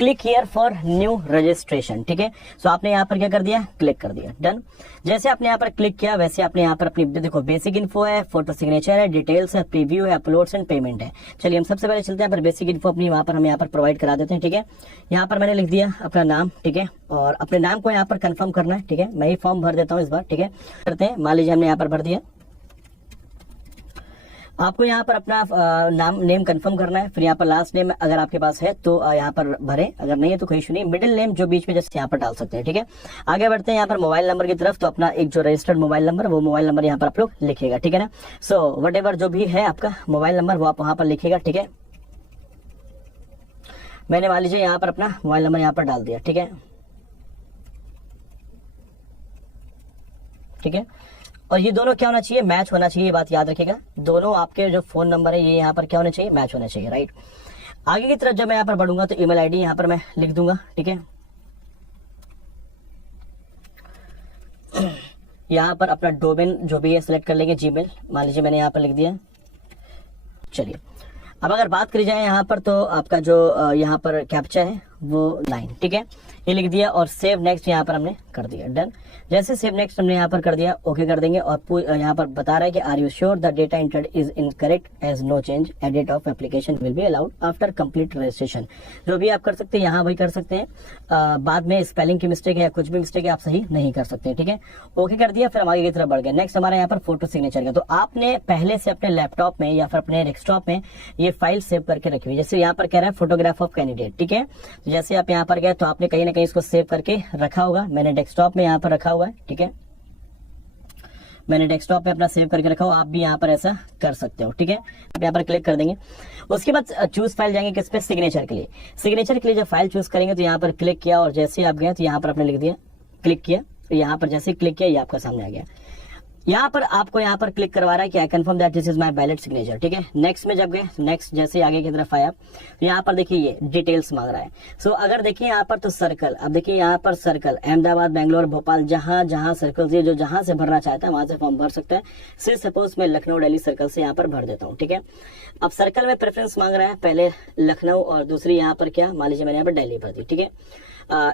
Click here for new registration. ठीक है, सो आपने यहाँ पर क्या कर दिया, क्लिक कर दिया, डन। जैसे आपने यहाँ पर क्लिक किया वैसे आपने यहाँ पर अपनी देखो बेसिक इन्फो है, फोटो सिग्नेचर है, डिटेल्स है, प्रीव्यू है, अपलोड्स एंड पेमेंट है। चलिए हम सबसे पहले चलते हैं पर बेसिक इन्फो अपनी वहां पर हम यहाँ पर प्रोवाइड करा देते हैं। ठीक है, यहाँ पर मैंने लिख दिया अपना नाम, ठीक है, और अपने नाम को यहाँ पर कंफर्म करना है। ठीक है, मैं ही फॉर्म भर देता हूँ इस बार। ठीक है, करते हैं, मान लीजिए हमने यहाँ पर भर दिया। आपको यहाँ पर अपना नेम कंफर्म करना है, फिर यहाँ पर लास्ट नेम अगर आपके पास है तो यहाँ पर भरे, अगर नहीं है तो कोई इशू नहीं, मिडिल नेम जो बीच में जैसे यहाँ पर डाल सकते हैं। ठीक है, आगे बढ़ते हैं यहाँ पर मोबाइल नंबर की तरफ। तो अपना एक जो रजिस्टर्ड मोबाइल नंबर, वो मोबाइल नंबर यहाँ पर आप लोग लिखिएगा। ठीक है ना, सो वट एवर जो भी है आपका मोबाइल नंबर वो आप वहां पर लिखिएगा। ठीक है, मैंने मान लीजिए यहाँ पर अपना मोबाइल नंबर यहाँ पर डाल दिया। ठीक है, ठीक है, और ये दोनों क्या होना चाहिए, मैच होना चाहिए, ये बात याद रखिएगा। दोनों आपके जो फोन नंबर है ये यहाँ पर क्या होना चाहिए, मैच होना चाहिए, राइट। आगे की तरफ जब मैं यहाँ पर बढ़ूंगा तो ईमेल आईडी यहाँ पर मैं लिख दूंगा। ठीक है, यहाँ पर अपना डोमेन जो भी है सिलेक्ट कर लेंगे, जीमेल मान लीजिए मैंने यहाँ पर लिख दिया। चलिए अब अगर बात करी जाए यहाँ पर तो आपका जो यहाँ पर कैप्चा है वो 9, ठीक है, ये लिख दिया और सेव नेक्स्ट यहाँ पर हमने कर दिया, डन। जैसे सेव नेक्स्ट हमने यहाँ पर कर दिया, ओके कर देंगे और यहाँ पर बता रहा है कि are you sure the data entered is incorrect as no change, edit of application will be allowed after complete registration. जो भी आप कर सकते हैं यहाँ वही कर सकते हैं, बाद में स्पेलिंग की मिस्टेक है या कुछ भी मिस्टेक है आप सही नहीं कर सकते। ठीक है, ओके कर दिया, फिर हम आगे की तरफ बढ़ गए। नेक्स्ट हमारा यहाँ पर फोटो सिग्नेचर का, तो आपने पहले से अपने लैपटॉप में या फिर अपने डेस्कटॉप में ये फाइल सेव करके रखी हुई, जैसे यहाँ पर कह रहा है फोटोग्राफ ऑफ कैंडिडेट। ठीक है, जैसे आप यहाँ पर गए तो आपने कहीं ना कहीं इसको सेव करके रखा होगा, मैंने डेस्कटॉप में यहाँ पर रखा हुआ है। ठीक है, मैंने डेस्कटॉप पे अपना सेव करके रखा हो, आप भी यहाँ पर ऐसा कर सकते हो। ठीक है, आप यहाँ पर क्लिक कर देंगे, उसके बाद चूज फाइल जाएंगे किस पे, सिग्नेचर के लिए। सिग्नेचर के लिए जब फाइल चूज करेंगे तो यहाँ पर क्लिक किया और जैसे आप गए तो यहाँ पर आपने लिख दिया, क्लिक किया, तो यहाँ पर जैसे क्लिक किया ये आपका सामने आ गया। यहाँ पर आपको यहाँ पर क्लिक करवा रहा है कि आई confirm that this is my valid signature. ठीक है, नेक्स्ट में जब गए, नेक्स्ट जैसे आगे की तरफ आया तो यहाँ पर देखिए ये डिटेल्स मांग रहा है। सो अगर देखिए यहाँ पर तो सर्कल, अब देखिए यहाँ पर सर्कल अहमदाबाद, बेंगलोर, भोपाल, जहां जहां सर्कल से जो जहां से भरना चाहता है वहां से फॉर्म भर सकता है। से सपोज मैं लखनऊ दिल्ली सर्कल से यहाँ पर भर देता हूँ। ठीक है, अब सर्कल में प्रेफरेंस मांग रहा है, पहले लखनऊ और दूसरी यहाँ पर क्या, मान लीजिए मैंने यहाँ पर दिल्ली भर दी। ठीक है,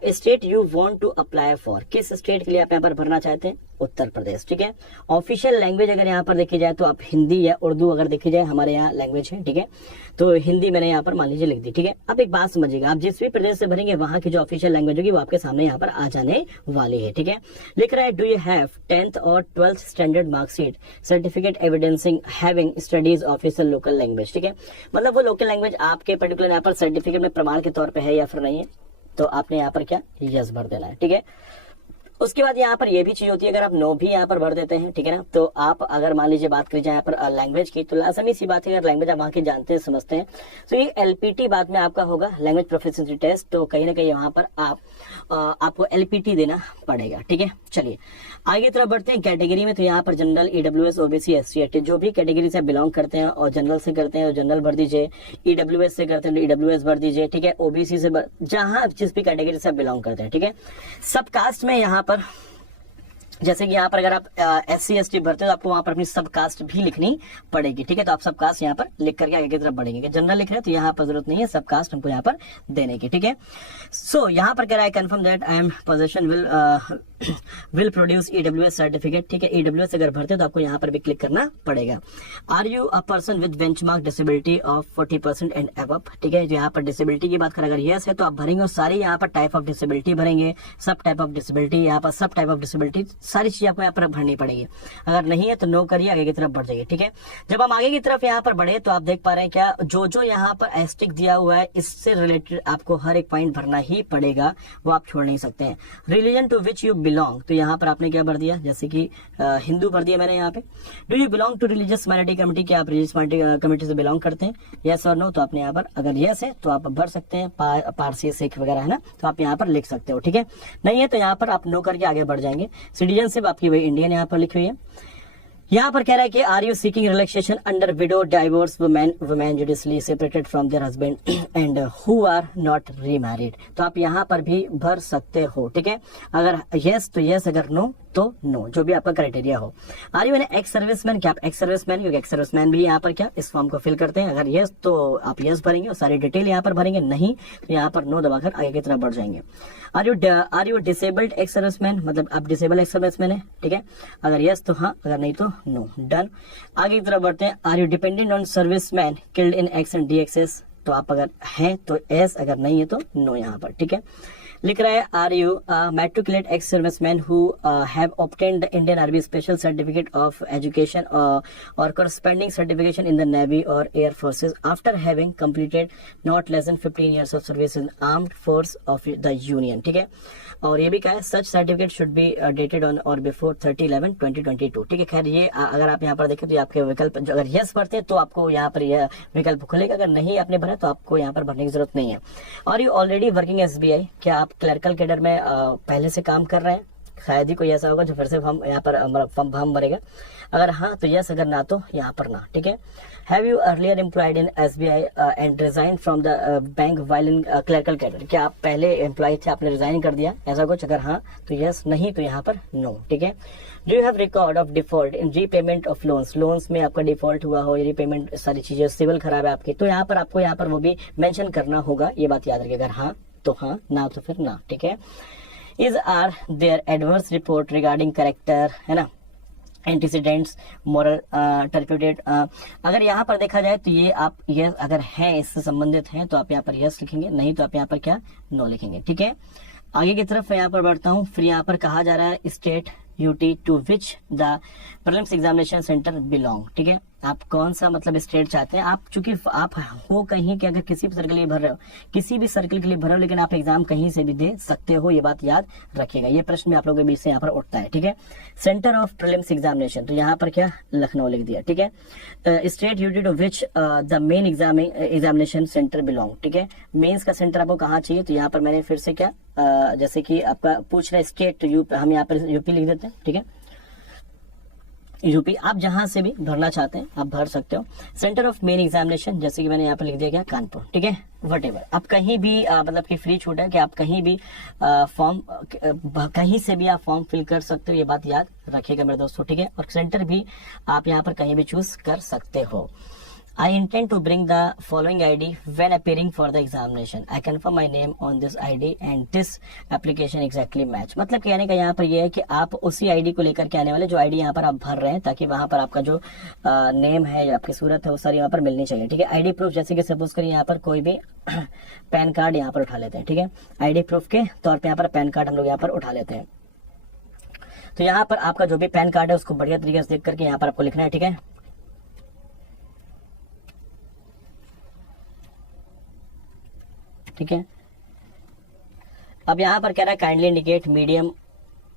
state you want to apply for, किस स्टेट के लिए आप यहाँ पर भरना चाहते हैं, उत्तर प्रदेश। ठीक है, ऑफिशियल लैंग्वेज अगर यहाँ पर देखी जाए तो आप हिंदी या उर्दू अगर देखी जाए, हमारे यहाँ लैंग्वेज है। ठीक है, तो हिंदी मैंने यहाँ पर मान लीजिए लिख दी। ठीक है, अब एक बात समझिएगा, आप जिस भी प्रदेश से भरेंगे वहां की जो ऑफिशियल लैंग्वेज होगी वो आपके सामने यहाँ पर आ जाने वाली है। ठीक है, लिख रहा है डू यू हैव 10th और 12th standard marksheet certificate evidencing having studies official local language. ठीक है, मतलब वो लोकल लैंग्वेज आपके पर्टिकुलर यहाँ पर सर्टिफिकेट में प्रमाण के तौर पर है या फिर नहीं है, तो आपने यहाँ पर क्या यस भर देना है। ठीक है, उसके बाद यहाँ पर ये भी चीज होती है, अगर आप नो भी यहाँ पर भर देते हैं, ठीक है ना, तो आप अगर मान लीजिए बात करी जाए यहाँ पर लैंग्वेज की, तो लाजमी सी बात है अगर लैंग्वेज आप वहाँ की जानते हैं समझते हैं तो ये एलपीटी बाद में आपका होगा, लैंग्वेज प्रोफिशिएंसी टेस्ट, तो कहीं ना कहीं वहां पर आपको एलपीटी देना पड़ेगा। ठीक है, चलिए आगे तरफ बढ़ते हैं कैटेगरी में। तो यहाँ पर general, EWS, OBC, SC, ST, जो भी कैटेगरी से बिलोंग करते हैं और जनरल से करते हैं तो जनरल भर दीजिए, ईडब्ल्यूएस से करते हैं तो ईडब्ल्यूएस भर दीजिए। ठीक है, ओबीसी से जहां जिस भी कैटेगरी से बिलोंग करते हैं। ठीक है, सब कास्ट में यहाँ पर जैसे कि यहाँ पर अगर आप एससी एसटी भरते हो तो आपको वहां पर अपनी सब कास्ट भी लिखनी पड़ेगी। ठीक है, तो आप सब कास्ट यहाँ पर लिख करके आगे की तरफ बढ़ेंगे। जनरल लिख रहे हैं तो यहाँ पर जरूरत नहीं है सब कास्ट हमको यहाँ पर देने की। ठीक है, सो यहाँ पर कह रहा है confirm that I am position will produce EWS certificate. ठीक है, ईडब्ल्यूएस अगर भरते हो तो आपको यहाँ पर भी क्लिक करना पड़ेगा। Are you a person with benchmark disability of 40% and above. ठीक है, यहाँ पर डिसेबिलिटी की बात करें अगर यस है तो आप भरेंगे और सारी यहाँ पर टाइप ऑफ डिसेबिलिटी भरेंगे, सब टाइप ऑफ डिसेबिलिटी, यहाँ पर सब टाइप ऑफ डिसेबिलिटी सारी चीज आपको यहाँ पर भरनी पड़ेगी। अगर नहीं है तो नो करिए, आगे की तरफ बढ़ जाइए। ठीक है, जब हम आगे की तरफ यहाँ पर बढ़े तो आप देख पा रहे हैं क्या जो जो यहाँ पर एस्टिक दिया हुआ है इससे रिलेटेड आपको हर एक पॉइंट भरना ही पड़ेगा, वो आप छोड़ नहीं सकते हैं। Religion to which you belong, तो यहाँ पर आपने क्या भर दिया, जैसे कि हिंदू भर दिया मैंने यहाँ पे। Do you belong to religious minority committee, क्या आप रिलीजियस माइनॉरिटी कमिटी से बिलोंग करते हैं, यस और नो, तो आपने यहाँ पर अगर यस है तो आप भर सकते हैं, पारसी, सिख वगैरह है ना, तो आप यहाँ पर लिख सकते हो। ठीक है, नहीं है तो यहाँ पर आप नो करके आगे बढ़ जाएंगे। सिटीजनशिप आपकी वही इंडियन यहाँ पर लिखी हुई है। यहाँ पर कह रहा है कि are you seeking relaxation under widow, divorce women judicially separated from their husband and who are not remarried, तो आप यहाँ पर भी भर सकते हो। ठीक है, अगर यस तो यस, अगर नो तो नो, जो भी आपका क्राइटेरिया हो। Are you an ex serviceman, क्या आप एक्स सर्विसमैन, क्योंकि एक्स सर्विसमैन भी यहाँ पर क्या इस फॉर्म को फिल करते हैं। अगर यस तो आप यस भरेंगे और सारी डिटेल यहाँ पर भरेंगे, नहीं तो यहाँ पर नो दबाकर आगे की तरफ बढ़ जाएंगे। Are you disabled ex serviceman, मतलब आप डिसेबल्ड एक्स सर्विसमैन है, ठीक है। अगर यस तो हाँ, अगर नहीं तो नो, डन। आगे की तरफ बढ़ते हैं। Are you dependent on serviceman killed in एक्स एंड डी एक्सेस, तो आप अगर हैं तो एस, अगर नहीं है तो नो यहाँ पर, ठीक है। लिख रहा है are you matriculate ex serviceman who have obtained the Indian Army special certificate of education और corresponding certification in the navy और air forces after having completed not less than 15 years of service in armed force of the union, ठीक है। और ये भी कहा है such certificate should be dated on और बिफोर 30/11/2022, ठीक है। खैर ये अगर आप यहाँ पर देखें तो ये आपके विकल्प, जो अगर यस भरते हैं तो आपको यहाँ पर यह विकल्प खुलेगा, अगर नहीं आपने भरा तो आपको यहाँ पर भरने की जरूरत नहीं है। और यू ऑलरेडी वर्किंग SBI, क्या आप क्लर्कल कैडर में पहले से काम कर रहे हैं? शायद ही कोई ऐसा होगा जो फिर से हम यहाँ पर फॉर्म भरेगा। अगर हाँ तो यस, अगर ना तो यहाँ पर ना, ठीक है। Have you earlier employed in SBI and resign from the bank while in clerical cadre, क्या आप पहले एम्प्लॉय थे, आपने रिजाइन कर दिया, ऐसा कुछ? अगर हाँ तो यस, नहीं तो यहाँ पर नो, ठीक है। Do you have record of default in repayment of loans, loans में आपका डिफॉल्ट हुआ हो, रीपेमेंट सारी चीजें, सिविल खराब है आपकी, तो यहाँ पर आपको यहाँ पर वो भी मेंशन करना होगा, ये बात याद रखिए। अगर हाँ तो हाँ, ना तो फिर ना, ठीक है। Is are there adverse report regarding character, है ना, एंटीसीडेंट्स, मॉरल टर्प्यूडेट, अगर यहाँ पर देखा जाए तो ये आप ये अगर हैं इससे संबंधित हैं तो आप यहाँ पर यस लिखेंगे, नहीं तो आप यहाँ पर क्या नो लिखेंगे, ठीक है। आगे की तरफ यहाँ पर बढ़ता हूँ। फिर यहाँ पर कहा जा रहा है state UT to which the prelims examination centre belong, ठीक है। आप कौन सा मतलब स्टेट चाहते हैं, आप चूंकि आप हो कहीं के, अगर किसी भी सर्कल के लिए भर रहे हो, किसी भी सर्कल के लिए भर रहे हो, लेकिन आप एग्जाम कहीं से भी दे सकते हो, ये बात याद रखिएगा। ये प्रश्न भी आप लोगों के बीच से यहाँ पर उठता है, ठीक है। सेंटर ऑफ प्रीलिम्स एग्जामिनेशन, तो यहाँ पर क्या लखनऊ लिख दिया, ठीक है। State UT to which the main examination centre belong, ठीक है। मेंस का सेंटर आपको कहाँ चाहिए, तो यहाँ पर मैंने फिर से क्या जैसे कि आपका पूछ रहा है स्टेट, तो हम यहाँ पर यूपी लिख देते हैं, ठीक है। यूपी, आप जहां से भी भरना चाहते हैं आप भर सकते हो। सेंटर ऑफ मेन एग्जामिनेशन, जैसे कि मैंने यहाँ पर लिख दिया क्या कानपुर, ठीक है। वटेवर, आप कहीं भी मतलब कि फ्री छूट है कि आप कहीं भी फॉर्म कहीं से भी आप फॉर्म फिल कर सकते हो, ये बात याद रखिएगा मेरे दोस्तों, ठीक है। और सेंटर भी आप यहाँ पर कहीं भी चूज कर सकते हो। I intend to bring the following ID when appearing for the examination. I confirm my name on this ID and this application exactly match. मतलब कहने का यहाँ पर ये है कि आप उसी ID को लेकर के आने वाले, जो ID यहाँ पर आप भर रहे हैं, ताकि वहां पर आपका जो नेम है या आपकी सूरत है वो सारी यहाँ पर मिलनी चाहिए, ठीक है। ID प्रूफ, जैसे कि सपोज करिए यहाँ पर कोई भी पैन कार्ड यहाँ पर उठा लेते हैं, ठीक है। ID प्रूफ के तौर पर यहाँ पर पैन कार्ड हम लोग यहाँ पर उठा लेते हैं। तो यहाँ पर आपका जो भी पैन कार्ड है उसको बढ़िया तरीके से देख करके यहाँ पर आपको लिखना है, ठीक है। ठीक है। अब यहाँ पर कह रहा है kindly indicate medium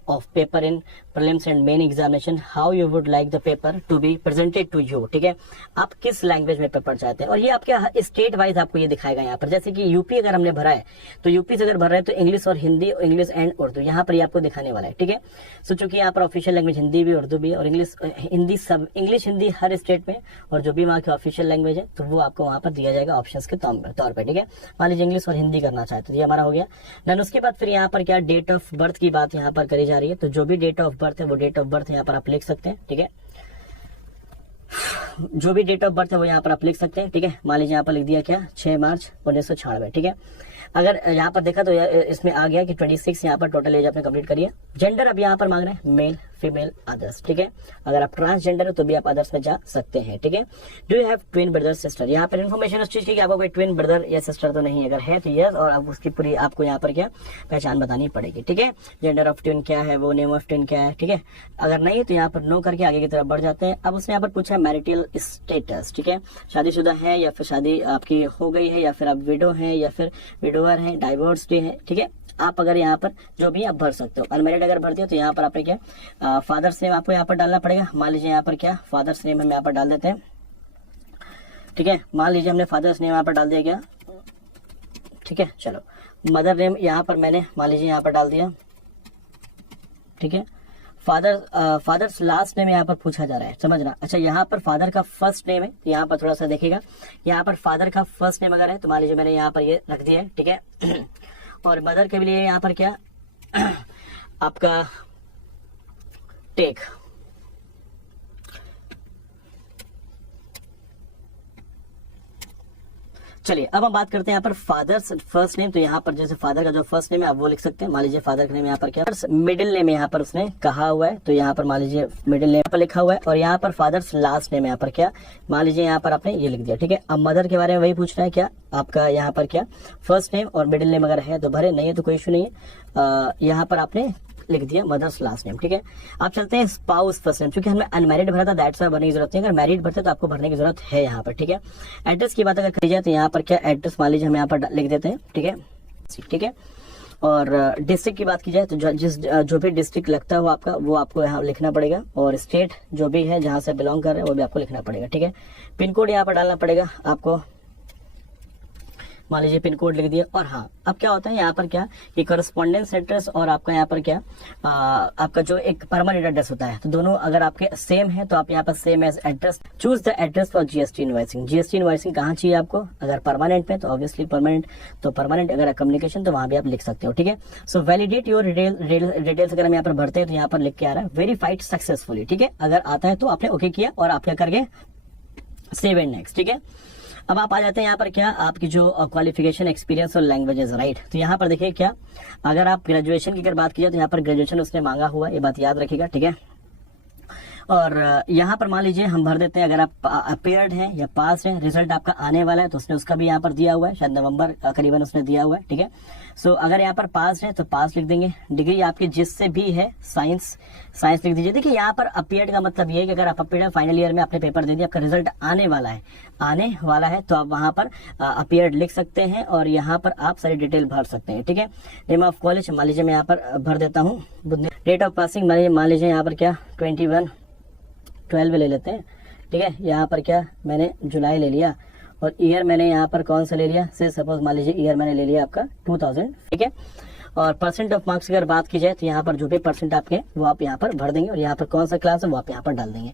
of paper in prelims and main examination, how you would like the paper to be presented to you, ठीक है। आप किस लैंग्वेज में पेपर चाहते हैं, और ये आपके स्टेट वाइज आपको ये दिखाएगा यहाँ पर। जैसे कि यूपी अगर हमने भरा है तो यूपी से अगर भर रहे हैं तो इंग्लिश और हिंदी, इंग्लिश एंड उर्दू यहाँ पर ये आपको दिखाने वाला है, ठीक है। सो चूंकि यहाँ पर ऑफिशियल लैंग्वेज हिंदी भी, उर्दू भी और इंग्लिश हिंदी, सब इंग्लिश हिंदी हर स्टेट में, और जो भी वहाँ की ऑफिशियल लैंग्वेज है तो वो आपको वहाँ पर दिया जाएगा ऑप्शन के तौर पर, ठीक है। मान लीजिए इंग्लिश और हिंदी करना चाहते, ये हमारा हो गया। देन उसके बाद फिर यहाँ पर क्या डेट ऑफ बर्थ की बात यहाँ पर करी जा रही है, तो जो भी डेट ऑफ बर्थ है वो डेट ऑफ बर्थ यहाँ पर आप लिख सकते हैं, ठीक है। जो भी डेट ऑफ बर्थ है वो यहाँ पर आप लिख सकते हैं, ठीक है। मान लीजिए यहाँ पर लिख दिया क्या 6 मार्च 1996, ठीक है। अगर यहाँ पर देखा तो इसमें आ गया कि 26 यहाँ पर टोटल एज आपने कंप्लीट करी है। जेंडर अब यहाँ पर मांग रहे हैं मेल, फीमेल, अदर्स, ठीक है। अगर आप ट्रांसजेंडर हो तो भी आप अदर्स में जा सकते हैं, ठीक है। Do you have twin brother sister, यहाँ पर इन्फॉर्मेशन उस चीज की कि आपको कोई ट्विन ब्रदर या सिस्टर तो नहीं है, अगर है तो यस, और अब उसकी पूरी आपको यहाँ पर क्या पहचान बतानी पड़ेगी, ठीक है। जेंडर ऑफ ट्विन क्या है, वो नेम ऑफ ट्विन क्या है, ठीक है। अगर नहीं तो यहाँ पर नो करके आगे की तरफ बढ़ जाते हैं। अब उसने यहाँ पर पूछा मैरिटल स्टेटस, ठीक है। शादीशुदा है या फिर शादी आपकी हो गई है, या फिर आप विडो है या फिर विडोवर है, डाइवोर्स है, ठीक है। आप अगर यहाँ पर जो भी आप भर सकते हो। अनमेरिड अगर भरते हो तो यहाँ पर आपने क्या फादर्स नेम आपको यहाँ पर डालना पड़ेगा। मान लीजिए यहाँ पर क्या फादर्स नेम हम यहाँ पर डाल देते हैं, ठीक है। मान लीजिए हमने फादर्स नेम यहाँ पर डाल दिया क्या, ठीक है। चलो मदर नेम यहाँ पर मैंने मान लीजिए यहाँ पर डाल दिया, ठीक है। फादर्स लास्ट नेम यहाँ पर पूछा जा रहा है, समझना। अच्छा यहाँ पर फादर का फर्स्ट नेम है, यहाँ पर थोड़ा सा देखिएगा। यहाँ पर फादर का फर्स्ट नेम अगर है तो मान लीजिए मैंने यहाँ पर ये रख दिया है, ठीक है। और मदर के लिए यहाँ पर क्या आपका टेक। चलिए अब हम बात करते हैं यहाँ पर फादर्स फर्स्ट नेम। तो यहाँ पर जैसे फादर का जो फर्स्ट नेम है आप वो लिख सकते हैं। मान लीजिए फादर का नेम यहाँ पर क्या, मिडिल नेम यहाँ पर उसने कहा हुआ है, तो यहाँ पर मान लीजिए मिडिल नेम पर लिखा हुआ है। और यहाँ पर फादर्स लास्ट नेम यहाँ पर क्या, मान लीजिए यहाँ पर आपने ये लिख दिया, ठीक है। अब मदर के बारे में वही पूछ रहा है, क्या आपका यहाँ पर क्या फर्स्ट नेम और मिडिल नेम अगर है तो भरे, नहीं है तो कोई इशू नहीं है। यहाँ पर आपने लिख दिया मदर्स लास्ट नेम, ठीक है। आप चलते हैं स्पाउस फर्स्ट नेम, क्योंकि हमने अनमैरिड भरा था दैट्स वाई भरने की जरूरत नहीं। अगर मैरिड भरते तो आपको भरने की जरूरत है यहाँ पर, ठीक है। एड्रेस की बात अगर करी जाए तो यहाँ पर क्या एड्रेस मान लीजिए हम यहाँ पर लिख देते हैं, ठीक है, ठीक है। और डिस्ट्रिक्ट की बात की जाए तो जो भी डिस्ट्रिक्ट लगता है वो आपका, वो आपको यहाँ लिखना पड़ेगा। और स्टेट जो भी है जहाँ से बिलोंग कर रहे हैं वो भी आपको लिखना पड़ेगा, ठीक है। पिन कोड यहाँ पर डालना पड़ेगा आपको, मान लीजिए पिन कोड लिख दिया। और हाँ, अब क्या होता है यहाँ पर क्या, ये करस्पॉन्डेंस एड्रेस और आपका यहाँ पर क्या आपका जो एक परमानेंट एड्रेस होता है, तो दोनों अगर आपके सेम है तो आप यहाँ पर same as address choose the address for GST invoicing. GST invoicing कहाँ चाहिए आपको, अगर परमानेंट में तो ऑब्वियसली परमानेंट, तो परमानेंट अगर कम्युनिकेशन तो वहां भी आप लिख सकते हो, ठीक है। सो वैलिडेट योर डिटेल्स अगर हम यहाँ पर भरते हैं तो यहाँ पर लिख के आ रहा है वेरीफाइड सक्सेसफुली, ठीक है। अगर आता है तो आपने ओके किया और आप क्या करके सेव एंड नेक्स्ट, ठीक है। अब आप आ जाते हैं यहाँ पर क्या आपकी जो क्वालिफिकेशन एक्सपीरियंस और लैंग्वेजेस, राइट। तो यहाँ पर देखिए क्या, अगर आप ग्रेजुएशन की अगर बात की जाए तो यहाँ पर ग्रेजुएशन उसने मांगा हुआ है, ये बात याद रखिएगा, ठीक है। और यहाँ पर मान लीजिए हम भर देते हैं अगर आप अपेयर्ड हैं या पास है, रिजल्ट आपका आने वाला है तो उसने उसका भी यहाँ पर दिया हुआ है, शायद नवंबर करीबन उसने दिया हुआ है, ठीक है। सो अगर यहाँ पर पास है तो पास लिख देंगे। डिग्री आपकी जिससे भी है, साइंस लिख दीजिए। देखिए यहाँ पर अपेयर्ड का मतलब ये है कि अगर आप अपेयर्ड फाइनल ईयर में आपने पेपर दे दिया, आपका रिजल्ट आने वाला है तो आप वहां पर अपेयर्ड लिख सकते हैं और यहाँ पर आप सारी डिटेल भर सकते हैं, ठीक है। नेम ऑफ कॉलेज मान लीजिए मैं यहाँ पर भर देता हूँ। डेट ऑफ पासिंग मान लीजिए यहाँ पर क्या 21/12 ले लेते हैं, ठीक है। यहाँ पर क्या मैंने जुलाई ले लिया और ईयर मैंने यहाँ पर कौन सा ले लिया, से सपोज मान लीजिए ईयर मैंने ले लिया आपका 2000, ठीक है। और परसेंट ऑफ मार्क्स की अगर बात की जाए तो यहाँ पर जो भी परसेंट आपके वो आप यहाँ पर भर देंगे और यहाँ पर कौन सा क्लास है वो आप यहाँ पर डाल देंगे।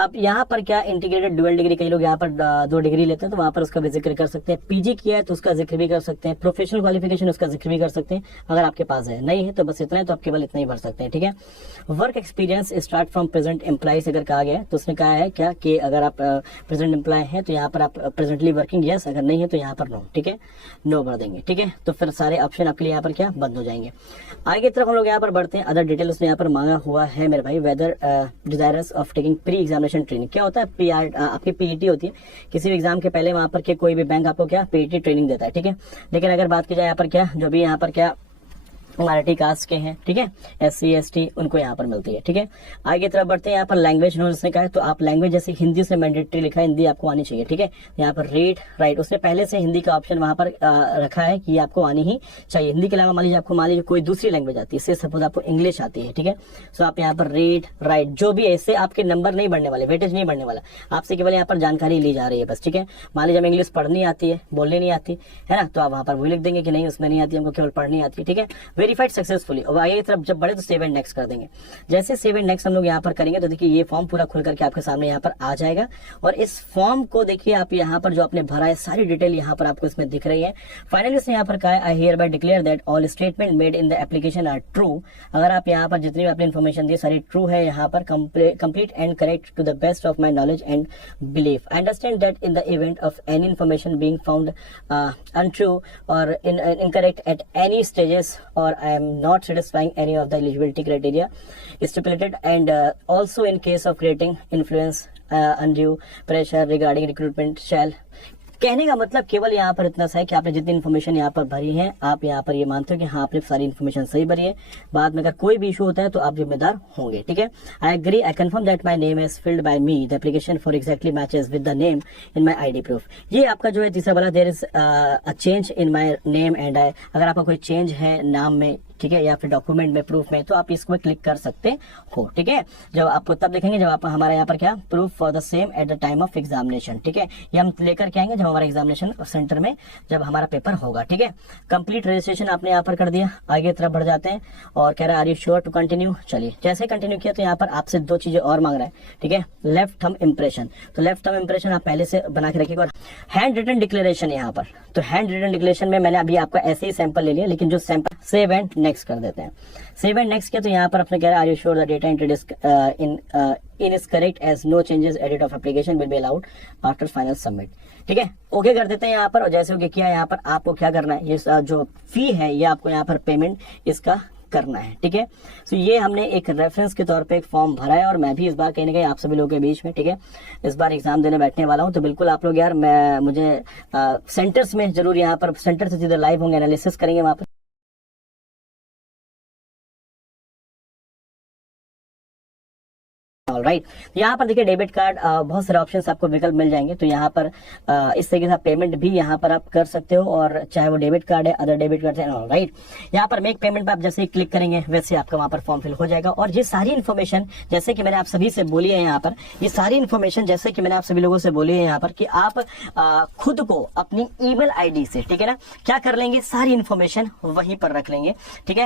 अब यहाँ पर क्या इंटीग्रेटेड डुअल डिग्री, कई लोग यहाँ पर 2 डिग्री लेते हैं तो वहां पर उसका भी जिक्र कर सकते हैं। पीजी किया है तो उसका जिक्र भी कर सकते हैं। प्रोफेशनल क्वालिफिकेशन उसका जिक्र भी कर सकते हैं अगर आपके पास है, नहीं है तो बस इतना है तो आप केवल इतना ही भर सकते हैं, ठीक है। Work experience start from present employees अगर कहा गया है तो उसने कहा है क्या कि अगर आप प्रेजेंट एम्प्लॉय है तो यहाँ पर आप प्रेजेंटली वर्किंग यस, अगर नहीं है तो यहाँ पर नो, ठीक है, नो भर देंगे, ठीक है। तो फिर सारे ऑप्शन आपके लिए यहाँ पर क्या बंद हो जाएंगे। आगे की तरफ हम लोग यहाँ पर बढ़ते हैं। अदर डिटेल उसने यहाँ पर मांगा हुआ है मेरे भाई, whether desirous of taking pre examination training. क्या होता है, आपकी पीईटी होती है किसी भी एग्जाम के पहले, वहां पर के कोई भी बैंक आपको क्या पीईटी ट्रेनिंग देता है, ठीक है। लेकिन अगर बात की जाए यहाँ पर क्या जो भी यहाँ पर क्या माइनॉरिटी कास्ट के हैं, ठीक है, SC ST उनको यहाँ पर मिलती है, ठीक है। आगे की तरफ बढ़ते हैं। यहाँ पर लैंग्वेज नो उसने कहा है तो आप लैंग्वेज जैसे हिंदी से मैंडेटरी लिखा है, हिंदी आपको आनी चाहिए, ठीक है। यहाँ पर रीड राइट उसने पहले से हिंदी का ऑप्शन वहां पर रखा है कि आपको आनी ही चाहिए। हिंदी के अलावा मान लीजिए कोई दूसरी लैंग्वेज आती है, इससे सपोज आपको इंग्लिश आती है, ठीक है। सो आप यहाँ पर रीड राइट जो भी है, इससे आपके नंबर नहीं बढ़ने वाले, वेटेज नहीं बढ़ने वाला, आपसे केवल यहाँ पर जानकारी ली जा रही है बस, ठीक है। मान लीजिए हमें इंग्लिश पढ़नी आती है, बोलनी नहीं आती है ना, तो आप वहां पर वही लिख देंगे कि नहीं उसमें नहीं आती, हमको केवल पढ़नी आती है, ठीक है। Verified successfully. और आगे की तरफ जब बढ़े तो सेव एंड नेक्स्ट कर देंगे। जैसे सेव एंड नेक्स्ट हम लोग यहाँ पर करेंगे तो देखिए ये फॉर्म पूरा खुल करके आपके सामने यहाँ पर आ जाएगा। और इस फॉर्म को देखिए आप यहाँ पर जो आपने भरा है सारी डिटेल यहाँ पर आपको इसमें दिख रही है। फाइनली इसने यहाँ पर कहा है I hereby declare that all statement made in the application are true. अगर आप यहाँ पर जितनी भी आपने इन्फॉर्मेशन दी सारी ट्रू है, यहाँ पर complete and correct to the best of my knowledge and belief. I understand that in the event of any information being found untrue or incorrect at any stages or I am not satisfying any of the eligibility criteria stipulated and also in case of creating influence undue pressure regarding recruitment shall। कहने का मतलब केवल यहाँ पर इतना सा है कि आपने जितनी इन्फॉर्मेशन यहाँ पर भरी है आप यहाँ पर ये मानते हो कि हाँ आपने सारी इन्फॉर्मेशन सही भरी है, बाद में अगर कोई भी इशू होता है तो आप जिम्मेदार होंगे, ठीक है। I agree I confirm that my name is filled by me the application for exactly matches with the name in my ID proof. ये आपका जो है तीसरा वाला there is a change in my name and I, अगर आपका कोई change है नाम में, ठीक है, या फिर डॉक्यूमेंट में प्रूफ में तो आप इसको क्लिक कर सकते हो, ठीक है। जब आपको तब देखेंगे जब आप हमारे यहाँ पर क्या proof for the same at the time of examination, ठीक है। ये हम लेकर के आएंगे जब हमारा एग्जामिनेशन सेंटर में जब हमारा पेपर होगा, ठीक है। कंप्लीट रजिस्ट्रेशन आपने यहाँ पर कर दिया। आगे तरफ बढ़ जाते हैं और कह रहा है are you sure to continue. चलिए जैसे कंटिन्यू किया तो यहाँ पर आपसे 2 चीजें और मांग रहा है, ठीक है। लेफ्ट थंब इंप्रेशन, तो लेफ्ट थंब इंप्रेशन आप पहले से बना के रखिएगा। और हैंड रिटन डिक्लेरेशन यहाँ पर, तो हैंड रिटन डिक्लेरेशन में मैंने अभी आपका ऐसे ही सैंपल ले लिया, लेकिन जो सैंपल सेव एंड नेक्स्ट कर देते हैं। सेव एंड नेक्स्ट किया तो यहाँ पर अपने कह रहा है are you sure the data entry in is correct as no changes edit of application will be allowed after final submit. ठीक है, ओके कर देते हैं यहाँ पर। और जैसे ओके किया, यहाँ पर आपको क्या करना है, ये जो फी है ये आपको यहाँ पर पेमेंट इसका करना है। ठीक है, तो ये हमने एक रेफरेंस के तौर पे एक फॉर्म भरा है और मैं भी इस बार कहीं ना कहीं आप सभी लोगों के बीच में, ठीक है, इस बार एग्जाम देने बैठने वाला हूं, तो बिल्कुल आप लोग यार मुझे सेंटर्स में जरूर, यहाँ पर सेंटर से सीधे लाइव होंगे, एनालिसिस करेंगे वहां पर। राइट, यहाँ पर देखिए डेबिट कार्ड बहुत सारे ऑप्शंस आपको विकल्प मिल जाएंगे, तो यहाँ पर इस तरीके से पेमेंट भी यहाँ पर आप कर सकते हो, और चाहे वो डेबिट कार्ड है, अदर डेबिट कार्ड है। राइट, यहाँ पर मेक पेमेंट पे आप जैसे ही क्लिक करेंगे वैसे आपका वहां पर फॉर्म फिल हो जाएगा। और ये सारी इन्फॉर्मेशन जैसे कि मैंने आप सभी से बोली है यहाँ पर, ये सारी इन्फॉर्मेशन जैसे कि मैंने आप सभी लोगों से बोली है यहाँ पर कि आप खुद को अपनी ईमेल आईडी से, ठीक है ना, क्या कर लेंगे, सारी इन्फॉर्मेशन वहीं पर रख लेंगे। ठीक है।